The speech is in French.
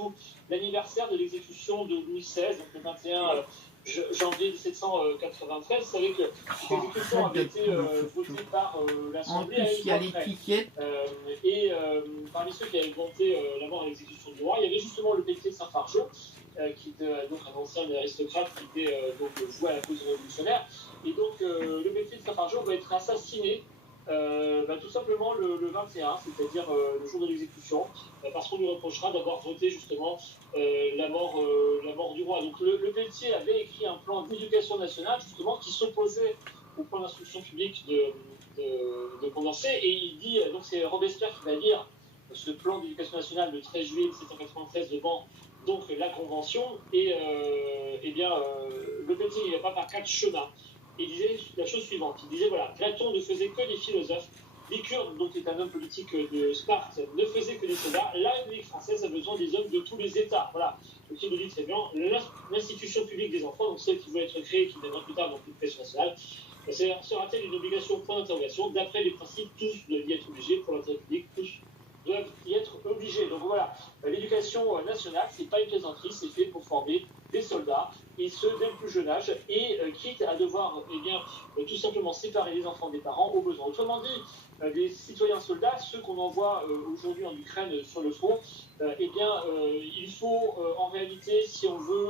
surtout l'anniversaire de l'exécution de Louis XVI, donc le 21 janvier 1793. Vous savez que cette exécution avait été votée par l'Assemblée à une voix près. Parmi ceux qui avaient voté la mort et l'exécution du roi, il y avait justement le Pelletier de Saint-Fargeau, qui était donc un ancien aristocrate qui était donc voué à la cause révolutionnaire. Et donc le Pelletier de Saint-Fargeau va être assassiné tout simplement le 21, c'est-à-dire le jour de l'exécution, parce qu'on lui reprochera d'avoir voté justement la mort du roi. Donc le Pelletier avait écrit un plan d'éducation nationale justement qui s'opposait au plan d'instruction publique de Condorcet, et il dit, donc c'est Robespierre qui va lire ce plan d'éducation nationale le 13 juillet 1793 devant donc la Convention, et le Pelletier il n'y va pas par quatre chemins. Il disait la chose suivante, il disait voilà, Platon ne faisait que des philosophes, Lycurgue, donc est un homme politique de Sparte, ne faisait que des soldats, la République française a besoin des hommes de tous les États. Voilà, donc il nous dit très bien, l'institution publique des enfants, donc celle qui va être créée, qui viendra plus tard dans l'éducation nationale, sera-t-elle une obligation, point d'interrogation, d'après les principes, tous doivent y être obligés, pour l'intérêt public, tous doivent y être obligés. Donc voilà, l'éducation nationale, c'est pas une plaisanterie, c'est fait pour former des soldats, et ce dès le plus jeune âge, et quitte à devoir tout simplement séparer les enfants des parents au besoin. Autrement dit, des citoyens soldats, ceux qu'on envoie aujourd'hui en Ukraine sur le front, il faut en réalité, si on veut